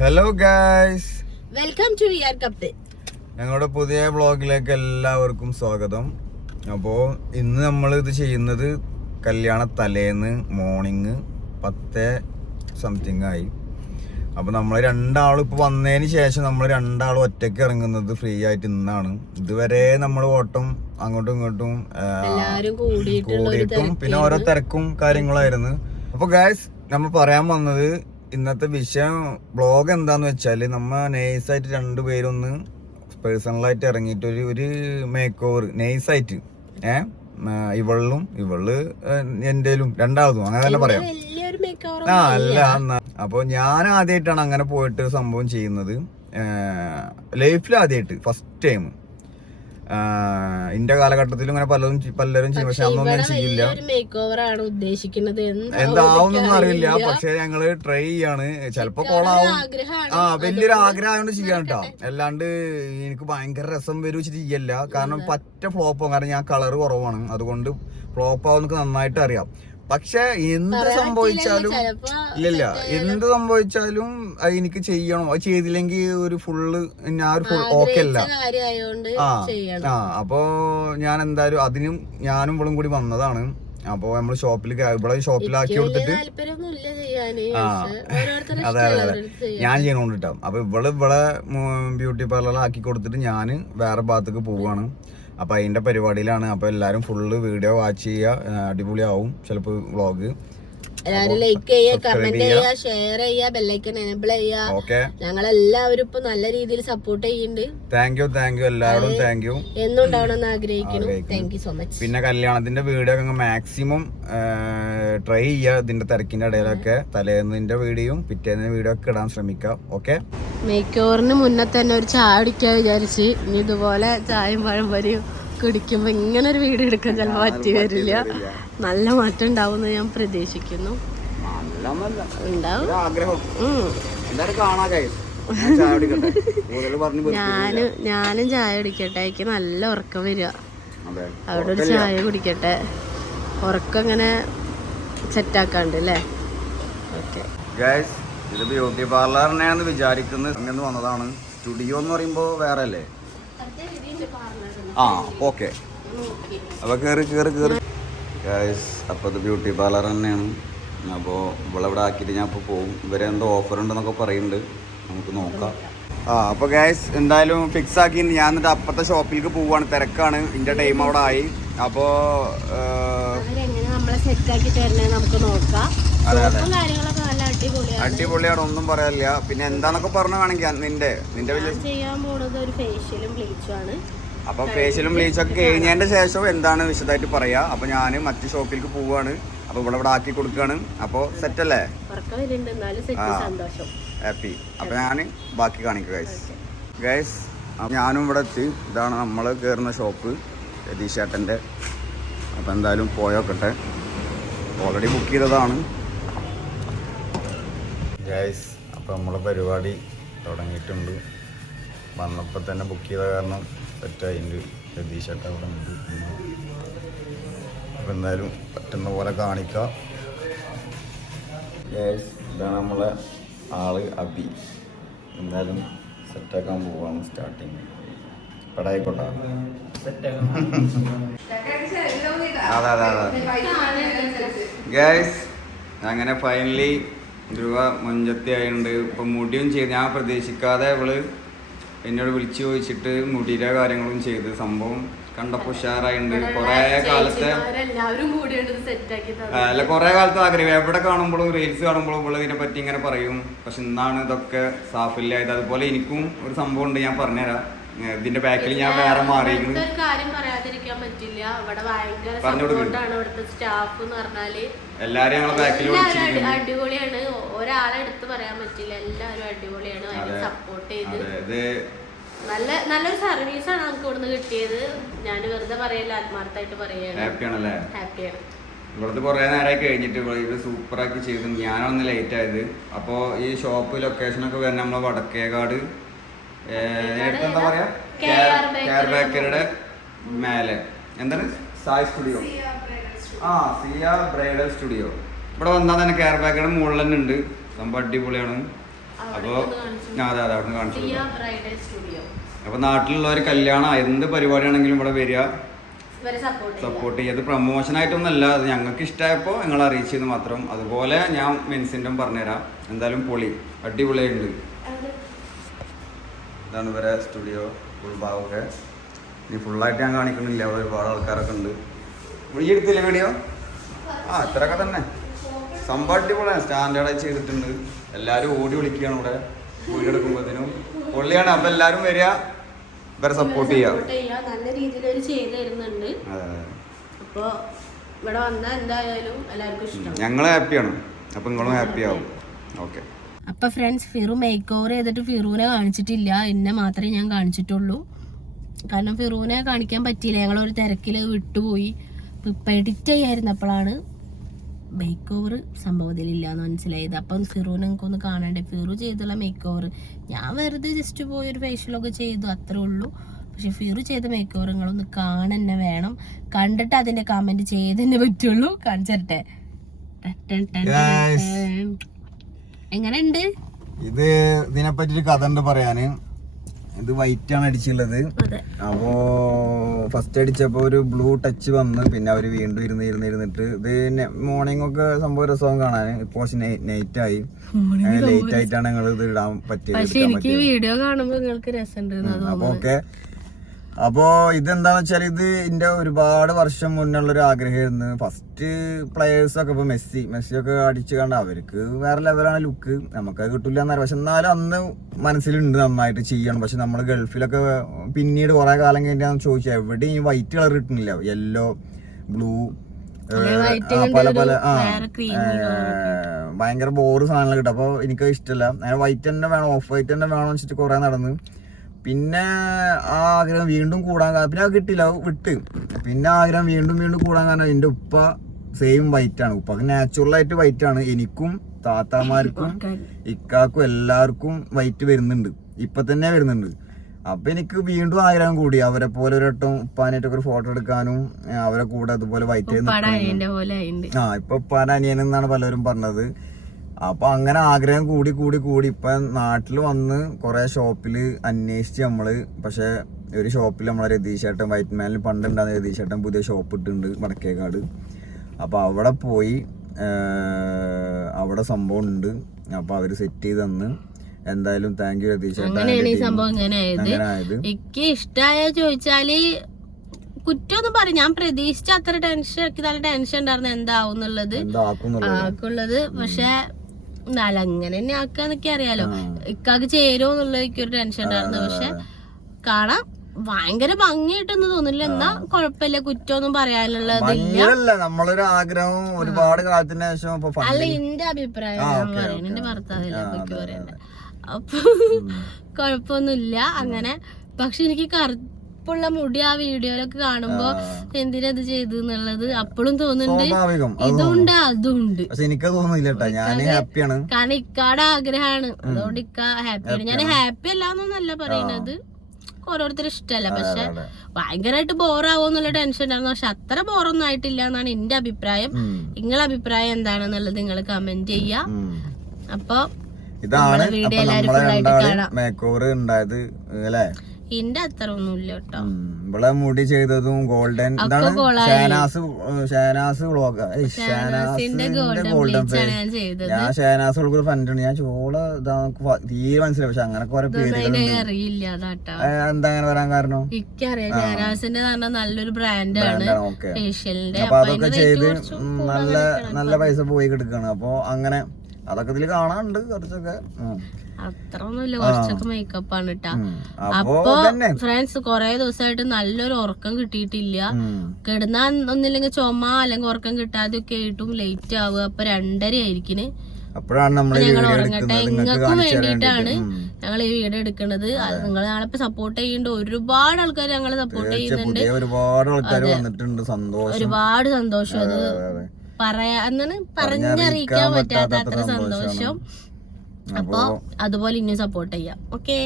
Hello guys welcome to വിയർ കപ്പ് ഞങ്ങളുടെ പുതിയ വ്ളോഗിലേക്ക് എല്ലാവർക്കും സ്വാഗതം. അപ്പോൾ ഇന്ന് നമ്മൾ ഇത് ചെയ്യുന്നത് കല്യാണ തലേന്ന് മോർണിംഗ് പത്ത് സംതിങ് ആയി. അപ്പോൾ നമ്മൾ രണ്ടാളും ഇപ്പോൾ വന്നതിന് ശേഷം നമ്മൾ രണ്ടാളും ഒറ്റയ്ക്ക് ഇറങ്ങുന്നത് ഫ്രീ ആയിട്ട് ഇന്നാണ്. ഇതുവരെ നമ്മൾ ഓട്ടം അങ്ങോട്ടും ഇങ്ങോട്ടും കൂടിയിട്ടും പിന്നെ ഓരോ തിരക്കും കാര്യങ്ങളായിരുന്നു. അപ്പോൾ ഗായ്സ് നമ്മൾ പറയാൻ വന്നത് ഇന്നത്തെ വിഷയം ബ്ലോഗ് എന്താന്ന് വെച്ചാൽ നമ്മ നൈസായിട്ട് രണ്ടുപേരൊന്ന് പേഴ്സണലായിട്ട് ഇറങ്ങിയിട്ട് ഒരു ഒരു മേക്ക് ഓവർ നൈസായിട്ട് ഏ ഇവളും ഇവൾ എന്റെലും രണ്ടാമതും അങ്ങനെ തന്നെ പറയാം. ആ അല്ല എന്നാ അപ്പൊ ഞാൻ ആദ്യമായിട്ടാണ് അങ്ങനെ പോയിട്ട് സംഭവം ചെയ്യുന്നത്. ലൈഫിൽ ആദ്യമായിട്ട് ഫസ്റ്റ് ടൈം ഇന്റെ കാലഘട്ടത്തിലും ഇങ്ങനെ പലരും ചെ- പലരും ചെയ്യും. പക്ഷെ അന്നൊന്നും ചെയ്യില്ല. എന്താവുന്നൊന്നും അറിയില്ല. പക്ഷെ ഞങ്ങൾ ട്രൈ ചെയ്യാണ്. ചിലപ്പോ കോളാവും ആ വലിയൊരു ആഗ്രഹം ചെയ്യാൻ കേട്ടോ അല്ലാണ്ട് എനിക്ക് ഭയങ്കര രസം വരും വെച്ചിട്ട് ചെയ്യല്ല. കാരണം പറ്റ ഫ്ലോപ്പാവും കാരണം ഞാൻ കളർ കുറവാണ്. അതുകൊണ്ട് ഫ്ലോപ്പ് ആവും എനിക്ക് നന്നായിട്ട് അറിയാം. പക്ഷെ എന്ത് സംഭവിച്ചാലും ഇല്ലല്ല. എന്ത് സംഭവിച്ചാലും അത് എനിക്ക് ചെയ്യണം. അത് ചെയ്തില്ലെങ്കിൽ ഒരു ഫുള്ള് ഞാൻ ഒരു ഫുൾ ഓക്കെ അല്ല. ആ ആ അപ്പോ ഞാൻ എന്തായാലും അതിനും ഞാനും ഇവളും കൂടി വന്നതാണ്. അപ്പോ നമ്മൾ ഷോപ്പിൽ ഇവിടെ ഷോപ്പിലാക്കി കൊടുത്തിട്ട് അതെ അതെ അതെ. ഞാൻ ചെയ്യണോണ്ടിട്ടാ. അപ്പൊ ഇവൾ ഇവിടെ ബ്യൂട്ടി പാർലറിൽ ആക്കി കൊടുത്തിട്ട് ഞാൻ വേറെ ഭാഗത്തേക്ക് പോവാണ്. അപ്പൊ അതിന്റെ പരിപാടിയിലാണ്. അപ്പോൾ എല്ലാവരും ഫുള്ള് വീഡിയോ വാച്ച് ചെയ്യുക അടിപൊളിയാവും. ചിലപ്പോ വ്ളോഗ് എല്ലാരും ലൈക്ക് ചെയ്യുക കമന്റ് ചെയ്യുക. ഷെയർ ചെയ്യുക ബെല്ലൈക്കൻ എനേബിൾ ചെയ്യുക. ഓക്കെ ഞങ്ങളെല്ലാവരും ഇപ്പൊ നല്ല രീതിയിൽ സപ്പോർട്ട് ചെയ്യുന്നുണ്ട്. താങ്ക് യു താങ്ക് യു എല്ലാവരും താങ്ക് യു എന്നും ഉണ്ടാവണമെന്ന് ആഗ്രഹിക്കുന്നു. താങ്ക് യു സോ മച്ച് പിന്നെ കല്യാണത്തിന്റെ വീഡിയോ ഒക്കെ മാക്സിമം ട്രൈ ചെയ്യുക ഇതിന്റെ തിരക്കിന്റെ ഇടയിലൊക്കെ. തലേന്നിന്റെ വീഡിയോയും പിറ്റേന്ന് വീഡിയോ ഒക്കെ ഇടാൻ ശ്രമിക്കാം ഓക്കെ മേക്കോറിന് മുന്നേ തന്നെ ഒരു ചായ കുടിക്കാൻ വിചാരിച്ച്. ഇനി ഇതുപോലെ ചായയും കുടിക്കുമ്പോ ഇങ്ങനെ ഒരു വീഡിയോ എടുക്കാൻ ചിലപ്പോൾ പറ്റി വരില്ല നല്ല മാറ്റം ഉണ്ടാവും. ഞാൻ പ്രതീക്ഷിക്കുന്നു ഞാനും ഞാനും ചായ കുടിക്കട്ടെ. എനിക്ക് നല്ല ഉറക്കം വരിക. അതെ. അവിടെ ഒരു ചായ കുടിക്കട്ടെ. ഉറക്കം ഇങ്ങനെ സെറ്റാക്കാണ്ട് അല്ലേ ഓക്കെ. ഇത് ബ്യൂട്ടി പാർലറിനെയാന്ന് വിചാരിക്കുന്നത് അങ്ങനെ വന്നതാണ്. സ്റ്റുഡിയോ എന്ന് പറയുമ്പോൾ വേറെ അല്ലേ ആ ഓക്കെ. അപ്പൊ കേറി കേറി കേറി. ഗായ്സ് അപ്പോൾ അത് ബ്യൂട്ടി പാർലർ തന്നെയാണ്. അപ്പോൾ ഇവളെവിടെ ആക്കിയിട്ട് ഞാൻ ഇപ്പോൾ പോകും ഇവരെ എന്തോ ഓഫർ ഉണ്ടെന്നൊക്കെ പറയുന്നുണ്ട്. നമുക്ക് നോക്കാം. ആ അപ്പോൾ ഗൈസ് എന്തായാലും ഫിക്സ് ആക്കി ഞാൻ എന്നിട്ട് അപ്പത്തെ ഷോപ്പിലേക്ക് പോവാണ്. തിരക്കാണ്. എന്റെ ടൈം അവിടെ ആയി. അപ്പോൾ അടിപൊളിയാണ്. ഒന്നും പറയാനില്ല. പിന്നെ എന്താന്നൊക്കെ പറഞ്ഞു വേണമെങ്കിൽ നിന്റെ നിന്റെ ചെയ്യാൻ പോണത് ഒരു ഫേഷ്യലും ബ്ലീച്ചും ആണ്. അപ്പൊ ഫേഷ്യലും ബ്ലീച്ചൊക്കെ കഴിഞ്ഞതിന്റെ ശേഷം എന്താണ് വിശദമായിട്ട് പറയാ. അപ്പൊ ഞാൻ മറ്റു ഷോപ്പിലേക്ക് പോവാണ്. അപ്പൊ ഇവിടെ ഇവിടെ ആക്കി കൊടുക്കുകയാണ് അപ്പോൾ സെറ്റ് അല്ലേ? ഹാപ്പി അപ്പൊ ഞാൻ ബാക്കി കാണിക്കുക ഗൈസ് ഗൈസ് ഞാനും ഇവിടെ എത്തി. ഇതാണ് നമ്മൾ കേറുന്ന ഷോപ്പ് രതീഷേട്ടന്റെ അപ്പോൾ അപ്പം എന്തായാലും പോയോക്കട്ടെ. ഓൾറെഡി ബുക്ക് ചെയ്തതാണ്. ഗൈസ് അപ്പോൾ നമ്മളെ പരിപാടി തുടങ്ങിയിട്ടുണ്ട്. വന്നപ്പോൾ തന്നെ ബുക്ക് ചെയ്ത കാരണം സെറ്റായിട്ടുണ്ട് എന്റെ ചേട്ടൻ അവിടെ ഉണ്ട്. അപ്പം എന്തായാലും പറ്റുന്ന പോലെ കാണിക്കാം. ഇതാണ് നമ്മളെ ആൾ അബി. എന്തായാലും സെറ്റാക്കാൻ പോവാണ് സ്റ്റാർട്ടിങ് പടായിക്കോട്ടെ. അതെ അതെ അതെ. ഗൈസ് അങ്ങനെ ഫൈനലി ധ്രുവ മുഞ്ചത്തി ആയിട്ടുണ്ട്. ഇപ്പൊ മുടിയും ചെയ്ത് ഞാൻ പ്രതീക്ഷിക്കാതെ ഇവൾ എന്നോട് വിളിച്ചു ചോദിച്ചിട്ട് മുടിയുടെ കാര്യങ്ങളും ചെയ്ത് സംഭവം കണ്ടപ്പോൾ ഉഷാറായിട്ടുണ്ട് കുറേ കാലത്തെ അല്ല കൊറേ കാലത്തെ ആഗ്രഹം. എവിടെ കാണുമ്പോഴും റീൽസ് കാണുമ്പോഴും ഇവിടെ ഇതിനെ പറ്റി ഇങ്ങനെ പറയും. പക്ഷെ ഇന്നാണ് ഇതൊക്കെ സാഫല്യായത്. അതുപോലെ എനിക്കും ഒരു സംഭവം ഉണ്ട് ഞാൻ പറഞ്ഞുതരാം. ഇതിന്റെ ബാക്കിൽ ഞാൻ വേറെ മാറി കാര്യം പറയാതിരിക്കാൻ പറ്റില്ല. അവിടെ ഭയങ്കര പറഞ്ഞു കൊടുക്ക്. സപ്പോർട്ടാണ് ഇവിടുത്തെ സ്റ്റാഫ് എന്ന് പറഞ്ഞാൽ. എല്ലാരെയും ഞങ്ങളെ ബാക്കിൽ എല്ലാവരും അടിപൊളിയാണ്. ഒരാളെ എടുത്ത് പറയാൻ പറ്റില്ല. എല്ലാവരും അടിപൊളിയാണ്. ഭയങ്കര സപ്പോർട്ട് ചെയ്ത്. നല്ല നല്ലൊരു സർവീസാണ് നമുക്ക് ഇവിടുന്ന് കിട്ടിയത്. ഞാൻ വെറുതെ പറയല്ല ആത്മാർത്ഥമായിട്ട് പറയാണ്. ഹാപ്പിയാണല്ലേ? ഹാപ്പിയാണ്. ഇവിടുത്തെ കുറേ നേരമായി കഴിഞ്ഞിട്ട് ഇവിടെ സൂപ്പറാക്കി ചെയ്തു. ഞാനാണ് ലേറ്റ് ആയത്. അപ്പോൾ ഈ ഷോപ്പ് ലൊക്കേഷനൊക്കെ വരുന്ന നമ്മളെ വടക്കേകാട് എന്താ പറയാ. കെയർ ബേക്കറിയുടെ മേലെ. എന്താണ്? സായ് സ്റ്റുഡിയോ. ആ സിയ ബ്രൈഡൽ സ്റ്റുഡിയോ ഇവിടെ വന്നാൽ തന്നെ കെയർ ബേക്കറിയുടെ മുകളിൽ തന്നെ ഉണ്ട്. സംഭവം അടിപൊളിയാണ്. അപ്പോൾ അതെ അതെ അവിടെ നിന്ന് കാണിച്ചു അപ്പോൾ നാട്ടിലുള്ളവർ കല്യാണം എന്ത് പരിപാടിയാണെങ്കിലും ഇവിടെ വരിക. സപ്പോർട്ട് സപ്പോർട്ട് ചെയ്ത് പ്രൊമോഷൻ ആയിട്ടൊന്നല്ല അത് ഞങ്ങൾക്ക് ഇഷ്ടമായപ്പോൾ ഞങ്ങൾ അറിയിച്ചെന്ന് മാത്രം. അതുപോലെ ഞാൻ മെൻസിന്റെ പറഞ്ഞുതരാം. എന്തായാലും പൊളി. അടിപൊളിയായിട്ടുണ്ട്. ഇതാണ് ഇവരെ സ്റ്റുഡിയോ ഫുൾ ഭാഗമൊക്കെ ഇനി ഫുള്ളായിട്ട് ഞാൻ കാണിക്കുന്നില്ല അവിടെ ഒരുപാട് ആൾക്കാരൊക്കെ ഉണ്ട്. ഈ എടുത്തില്ല വീഡിയോ ആ ഇത്രയൊക്കെ തന്നെ. സംഭവം അടിപൊളിയാണ്. സ്റ്റാൻഡേർഡായി ചെയ്തിട്ടുണ്ട്. എല്ലാവരും ഓടി വിളിക്കുകയാണ് ഇവിടെ. വീഡിയോ എടുക്കുമ്പോഴത്തേനും. പൊള്ളിയാണ്. അപ്പം എല്ലാവരും വരിക. ഇവരെ സപ്പോർട്ട് ചെയ്യുക. നല്ല രീതിയിൽ അവർ ചെയ്ത് തരുന്നുണ്ട്. അതെ അതെ. അപ്പോൾ ഇവിടെ വന്നാൽ എന്തായാലും എല്ലാവർക്കും ഇഷ്ടം. ഞങ്ങൾ ഹാപ്പിയാണ് അപ്പം നിങ്ങളും ഹാപ്പി ആവും. ഓക്കെ അപ്പൊ ഫ്രണ്ട്സ് ഫിറു മേക്ക് ഓവർ ചെയ്തിട്ട് ഫിറുവിനെ കാണിച്ചിട്ടില്ല. എന്നെ മാത്രമേ ഞാൻ കാണിച്ചിട്ടുള്ളൂ. കാരണം ഫിറുവിനെ കാണിക്കാൻ പറ്റിയില്ല. ഞങ്ങൾ ഒരു തിരക്കിൽ വിട്ടുപോയി. ഇപ്പം എഡിറ്റ് ചെയ്യായിരുന്നപ്പോഴാണ് മേക്ക് ഓവർ സംഭവത്തിലില്ല എന്ന് മനസ്സിലായത്. അപ്പം ഫിറുവിനെ എനിക്കൊന്ന് കാണണ്ടേ? ഫിറു ചെയ്തുള്ള മേക്ക് ഓവർ ഞാൻ വെറുതെ ജസ്റ്റ് പോയി ഒരു ഫേഷ്യലൊക്കെ ചെയ്തു അത്രേ ഉള്ളൂ. പക്ഷെ ഫിറു ചെയ്ത മേക്ക് ഓവർ നിങ്ങളൊന്ന് കാണന്നെ വേണം. കണ്ടിട്ട് അതിന്റെ കമന്റ് ചെയ്തന്നെ പറ്റുള്ളൂ. കാണിച്ചരട്ടെ. എങ്ങനെയുണ്ട്? ഇത് ഇതിനെ പറ്റി കഥ ഉണ്ട് പറയാന്. ഇത് വൈറ്റ് ആണ് അടിച്ചുള്ളത് അപ്പോ ഫസ്റ്റ് അടിച്ചപ്പോ ഒരു ബ്ലൂ ടച്ച് വന്ന് പിന്നെ അവർ വീണ്ടും ഇരുന്ന് ഇരുന്ന് ഇരുന്നിട്ട് ഇത് മോർണിംഗ് ഒക്കെ സംഭവം രസവും കാണാൻ ഇപ്പൊ നൈറ്റ് ആയി. ലേറ്റ് ആയിട്ടാണ് ഞങ്ങൾ ഇത് ഇടാൻ പറ്റിയത് അപ്പൊ ഓക്കെ അപ്പോ ഇതെന്താന്ന് വെച്ചാൽ ഇത് എന്റെ ഒരുപാട് വർഷം മുന്നുള്ള ഒരു ആഗ്രഹമായിരുന്നു. ഫസ്റ്റ് പ്ലെയേഴ്സ് ഒക്കെ ഇപ്പൊ മെസ്സി മെസ്സി ഒക്കെ അടിച്ചു കണ്ട അവർക്ക് വേറെ ലെവലാണ് ലുക്ക് നമുക്കത് കിട്ടില്ല എന്നറിയാം പക്ഷെ എന്നാലും അന്ന് മനസ്സിലുണ്ട് നന്നായിട്ട് ചെയ്യണം. പക്ഷെ നമ്മൾ ഗൾഫിലൊക്കെ പിന്നീട് കുറെ കാലം കഴിഞ്ഞാൽ ചോദിച്ചു എവിടെ ഈ വൈറ്റ് കളർ കിട്ടുന്നില്ല യെല്ലോ ബ്ലൂ പല പല ആ ഭയങ്കര ബോറ് സാധനങ്ങൾ കിട്ടും. അപ്പോൾ എനിക്ക് ഇഷ്ടമല്ല അങ്ങനെ വൈറ്റ് തന്നെ വേണം ഓഫ് വൈറ്റ് തന്നെ വേണം വെച്ചിട്ട് കുറേ നടന്ന്. പിന്നെ ആ ആഗ്രഹം വീണ്ടും കൂടാൻ പിന്നെ അത് കിട്ടില്ല വിട്ട്. പിന്നെ ആഗ്രഹം വീണ്ടും വീണ്ടും കൂടാൻ കാരണം എന്റെ ഉപ്പ സെയിം വൈറ്റ് ആണ്. ഉപ്പ നാച്ചുറൽ ആയിട്ട് വൈറ്റ് ആണ്. എനിക്കും താത്താമാർക്കും ഇക്കാക്കും എല്ലാവർക്കും വൈറ്റ് വരുന്നുണ്ട്. ഇപ്പൊ തന്നെ വരുന്നുണ്ട്. അപ്പൊ എനിക്ക് വീണ്ടും ആഗ്രഹം കൂടി. അവരെ പോലെ ഒരു വട്ടം ഉപ്പാനായിട്ടൊക്കെ ഒരു ഫോട്ടോ എടുക്കാനും അവരെ കൂടെ അതുപോലെ വൈറ്റ് ആ ഇപ്പൊ ഉപ്പാൻ അനിയൻ എന്നാണ് പലരും പറഞ്ഞത്. അപ്പൊ അങ്ങനെ ആഗ്രഹം കൂടി കൂടി കൂടി. ഇപ്പൊ നാട്ടിൽ വന്ന് കുറെ ഷോപ്പിൽ അന്വേഷിച്ച് നമ്മൾ പക്ഷെ ഒരു ഷോപ്പിൽ നമ്മളെ രതീശേട്ടൻ വൈറ്റ് മാനിൽ പണ്ടുണ്ടാകുന്ന രതീശേട്ടൻ പുതിയ ഷോപ്പ് ഇട്ടുണ്ട് വടക്കേക്കാട്. അപ്പൊ അവിടെ പോയി അവിടെ സംഭവം ഉണ്ട്. അപ്പൊ അവർ സെറ്റ് ചെയ്ത് തന്ന്. എന്തായാലും താങ്ക് യു ആയത്. എനിക്ക് ഇഷ്ടമായ ചോദിച്ചാൽ കുറ്റമൊന്നും പറയും ഞാൻ പ്രതീക്ഷിച്ച അത്ര ടെൻഷൻ എനിക്ക് നല്ല ടെൻഷൻ ഉണ്ടായിരുന്നു എന്താവും എന്നുള്ളത്. ആക്കുള്ളത്. പക്ഷെ എന്നാലും അങ്ങനെ തന്നെ ആക്കാന്നൊക്കെ അറിയാലോ. ഇക്കാക്ക് ചേരുമോ എന്നുള്ള എനിക്കൊരു ടെൻഷൻ ഉണ്ടായിരുന്നു. പക്ഷെ കാണാം ഭയങ്കര ഭംഗിയായിട്ടൊന്നും തോന്നില്ല. എന്നാ കുഴപ്പമില്ല കുറ്റമൊന്നും പറയാനുള്ളതില്ല. നമ്മളൊരു ആഗ്രഹം ഒരുപാട് കാലത്തിന് ശേഷം അല്ല എന്റെ അഭിപ്രായം പറയുന്നത് എന്റെ ഭർത്താവില്ല പറയണ്ട അപ്പൊ കുഴപ്പമൊന്നുമില്ല. അങ്ങനെ പക്ഷെ എനിക്ക് കറുപ്പുള്ള മുടി ആ വീഡിയോയിലൊക്കെ കാണുമ്പോ എന്തിനാ ഇത് ചെയ്തു എന്നുള്ളത് അപ്പോഴും തോന്നുന്നുണ്ട്. ഇതുണ്ട് അതുണ്ട്. എനിക്ക് തോന്നുന്നില്ല കാരണം ഇക്കാടെ ആഗ്രഹമാണ് അതുകൊണ്ട് ഇക്ക ഹാപ്പിയാണ്. ഞാൻ ഹാപ്പി അല്ല എന്നൊന്നല്ല പറയുന്നത് ഓരോരുത്തരും ഇഷ്ടമല്ല പക്ഷെ ഭയങ്കരമായിട്ട് ബോറാവോ എന്നുള്ള ടെൻഷൻ ഉണ്ടായിരുന്നു. പക്ഷെ അത്ര ബോറൊന്നും ആയിട്ടില്ല എന്നാണ് എന്റെ അഭിപ്രായം. നിങ്ങളെ അഭിപ്രായം എന്താണെന്നുള്ളത് നിങ്ങൾ കമന്റ് ചെയ്യാ അപ്പൊ ഇതാണ് വീഡിയോ ആയിട്ട് കാണാം. ഉണ്ടായത് അല്ലേ? എന്റെ അത്ര ഒന്നുമില്ല കേട്ടോ. ഇവിടെ മുടി ചെയ്തതും ഗോൾഡൻ. ഷാനാസ് ഗോൾഡൻ ഞാൻ ഷാനാസ് ഒരു ഫ്രണ്ട് ഉണ്ട്. ഞാൻ ചോള തീരെ മനസ്സിലായി പക്ഷെ അങ്ങനെ കുറെ അറിയില്ല. എന്താ അങ്ങനെ വരാൻ കാരണം? എനിക്കറിയാം. ഷാനാസിന്റെ പറഞ്ഞ നല്ലൊരു ബ്രാൻഡാണ് ഫേഷ്യലിന്റെ അപ്പൊ അതൊക്കെ ചെയ്ത് നല്ല നല്ല പൈസ പോയി കിടക്കാണ്. അപ്പൊ അങ്ങനെ അതൊക്കെ ഇതിൽ കാണാനുണ്ട് കുറച്ചൊക്കെ. ഉം. കുറച്ചൊക്കെ മേക്കപ്പ് ആണ് കേട്ടാ. അപ്പൊ ഫ്രണ്ട്സ് കൊറേ ദിവസമായിട്ട് നല്ലൊരു ഉറക്കം കിട്ടിയിട്ടില്ല. കിടന്നാ ഒന്നില്ലെങ്കിൽ ചുമ അല്ലെങ്കിൽ ഉറക്കം കിട്ടാതെ ഒക്കെ ആയിട്ടും ലേറ്റ് ആവുക. അപ്പൊ രണ്ടര ആയിരിക്കും അപ്പോഴാണ് നമ്മൾ ഞങ്ങൾ ഉറങ്ങട്ടെ. നിങ്ങൾക്ക് വേണ്ടിയിട്ടാണ് ഞങ്ങൾ ഈ വീഡിയോ എടുക്കുന്നത് അത്. നിങ്ങൾ ഞങ്ങളിപ്പോ സപ്പോർട്ട് ചെയ്യുന്നുണ്ട്. ഒരുപാട് ആൾക്കാർ ഞങ്ങളെ സപ്പോർട്ട്. ചെയ്യുന്നുണ്ട്. ഒരുപാട് ആൾക്കാർ വന്നിട്ടുണ്ട്. സന്തോഷം. ഒരുപാട് സന്തോഷം. അതെ. പറയാ എന്നാണ് പറഞ്ഞറിയിക്കാൻ പറ്റാത്ത അത്ര സന്തോഷം. അപ്പൊ അതുപോലെ ഇനിയും സപ്പോർട്ട് ചെയ്യാം. ഓക്കേ